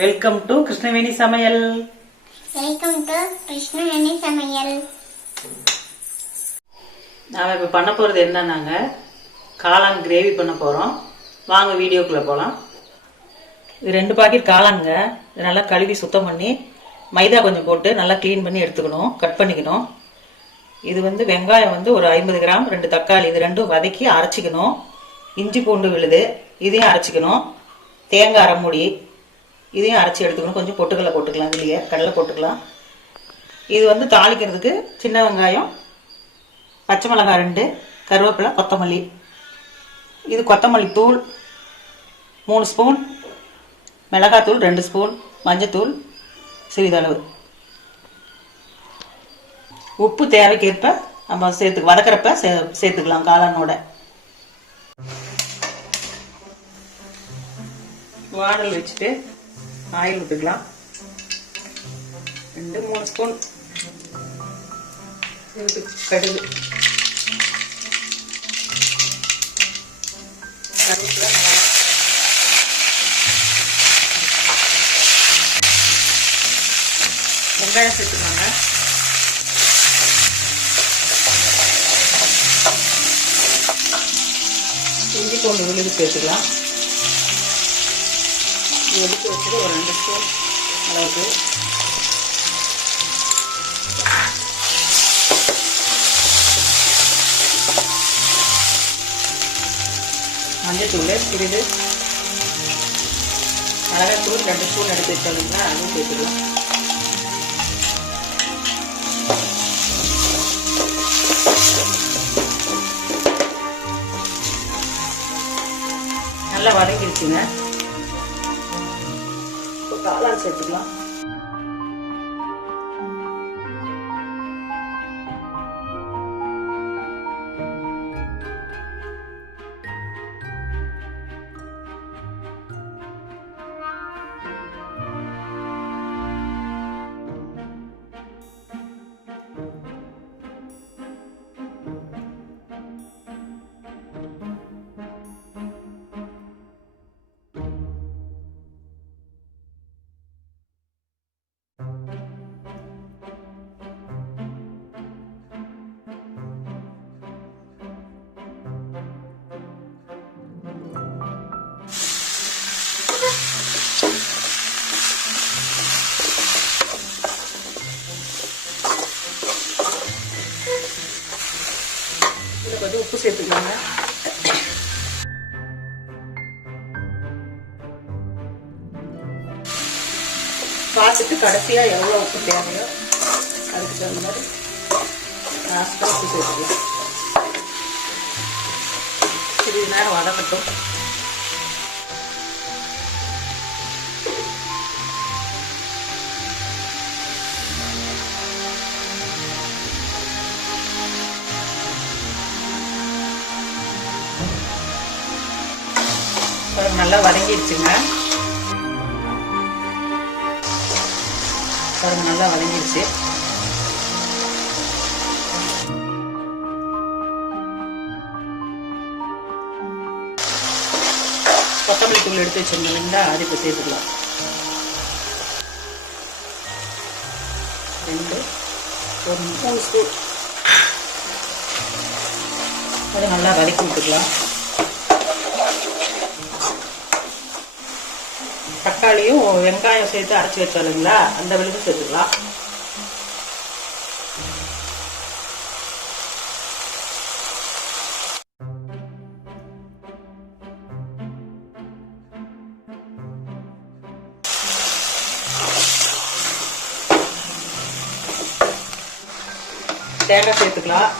Welcome to Krishnaveni சமையல். Welcome to Krishnaveni சமையல். நாம இப்ப பண்ண போறது என்னன்னாங்க, காளான் கிரேவி பண்ண போறோம். வாங்க வீடியோக்குள்ள போலாம். இது 2 பாக்கெட் காளானுங்க. இது நல்லா கழுவி சுத்தம் பண்ணி மைதா கொஞ்சம் போட்டு நல்லா கிளீன் பண்ணி எடுத்துக்கணும், கட் பண்ணிக்கணும். இது வெங்காயம் ஒரு 50 கிராம், 2 தக்காளி, இது ரெண்டும் வதக்கி அரைச்சிக்கணும். இஞ்சி பூண்டு விழுது இதையும் அரைச்சிக்கணும். தேங்காய் அரை மூடி இதையும் அரைச்சி எடுத்துக்கணும். கொஞ்சம் பொட்டுக்கடலை போட்டுக்கலாம், இதுலயே கடலை போட்டுக்கலாம். இது தாளிக்கிறதுக்கு சின்ன வெங்காயம், பச்சை மிளகாய் 2, கருவேப்பிலை, கொத்தமல்லி. இது கொத்தமல்லி தூள் 3 ஸ்பூன், மிளகாத்தூள் 2 ஸ்பூன், மஞ்சத்தூள் சிறிதளவு, உப்பு தேவைக்கேற்ப நம்ம வதக்கிறப்ப சேர்த்துக்கலாம் காளானோட. வானல் வச்சுட்டு ஆயில் ஊற்றிக்கலாம். 2-3 ஸ்பூன் கடுகு, கருவேப்பிலை, வெங்காயம் சேர்த்துக்கலாங்க. இஞ்சி பூண்டு விழுது சேர்த்துக்கலாம். எடுத்து வச்சுட்டு ஒரு 2 ஸ்பூன் அளவுக்கு மஞ்சத்தூள், சிறிது மிளகாத்தூள் 2 ஸ்பூன் எடுத்து வச்சோம்னா அதுவும் சேர்த்துக்கலாம். நல்லா வதங்கிடுச்சுங்க. காளான் சேர்த்துக்கலாம். கொஞ்சம் உப்பு சேர்த்துக்கலாங்க. பார்த்துட்டு கடைசியா எவ்வளவு உப்பு தேவையோ அதுக்கு தகுந்த மாதிரி லாஸ்ட்டாக உப்பு சேர்த்துக்கலாம். சிறிது நேரம் வதக்கட்டும். நல்லா வதங்கிடுச்சுங்க. நல்லா வதங்கிடுச்சு. கொத்தமல்லி தூள் எடுத்து வச்சிருந்தீங்களா, அது இப்போ சேர்த்துக்கலாம். 3 ஸ்பூன் அது நல்லா வதக்கி விட்டுக்கலாம். தக்காளியும் வெங்காயம் சேர்த்து அரைச்சி வச்சோம் இல்லைங்களா, அந்த விழுது சேர்த்துக்கலாம். தேங்காய் சேர்த்துக்கலாம்.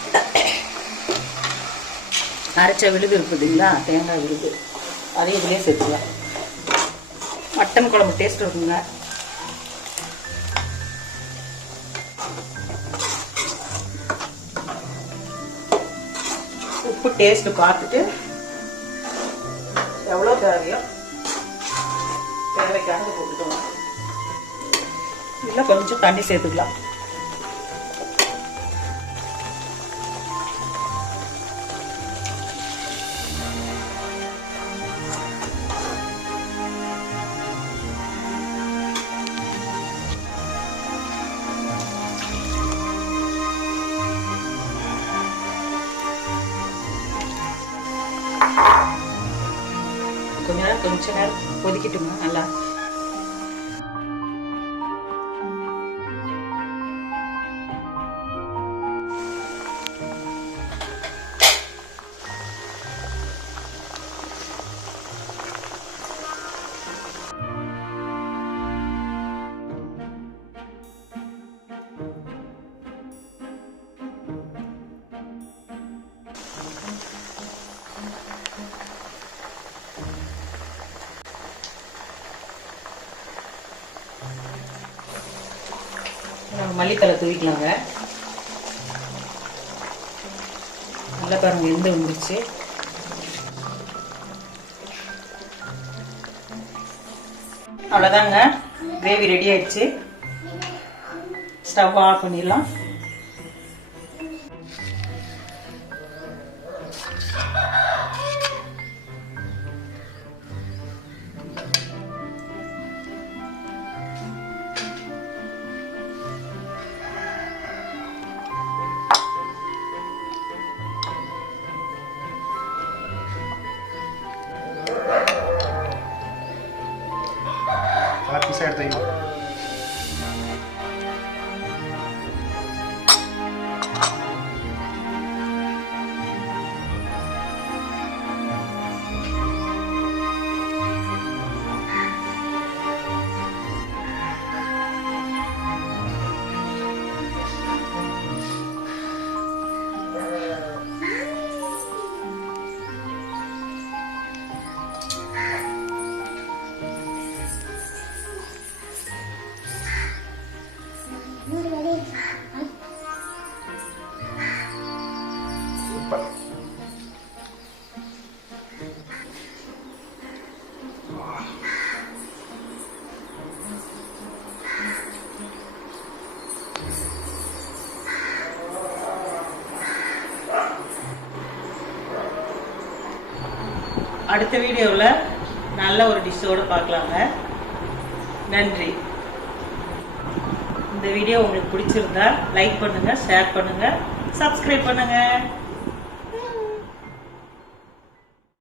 அரைச்ச விழுது இருக்குதுங்களா, தேங்காய் விழுது அதையும் இதுலேயே சேர்த்துக்கலாம். மட்டன் குழம்பு டேஸ்ட் இருக்குங்க. உப்பு டேஸ்ட் பார்த்துட்டு எவ்வளோ தேவையோ தேவைக்கானது போட்டுக்கோங்க. இல்லை கொஞ்சம் தண்ணி சேர்த்துக்கலாம். கொஞ்ச நேரம் கொதிக்கட்டுங்க நல்லா. மல்லித்தலை தூவிக்கலாங்க. நல்லா பாருங்க வெந்து வந்துருச்சு. அவ்வளோதாங்க, கிரேவி ரெடி ஆயிடுச்சு. ஸ்டவ் ஆஃப் பண்ணிடலாம். பீஸா எடுத்து வைங்க. சூப்பர். அடுத்த வீடியோவில் நல்ல ஒரு டிஷ்ஷோடு பார்க்கலாங்க. நன்றி. இந்த வீடியோ உங்களுக்கு பிடிச்சிருந்தா லைக் பண்ணுங்க, ஷேர் பண்ணுங்க, சப்ஸ்கிரைப் பண்ணுங்க.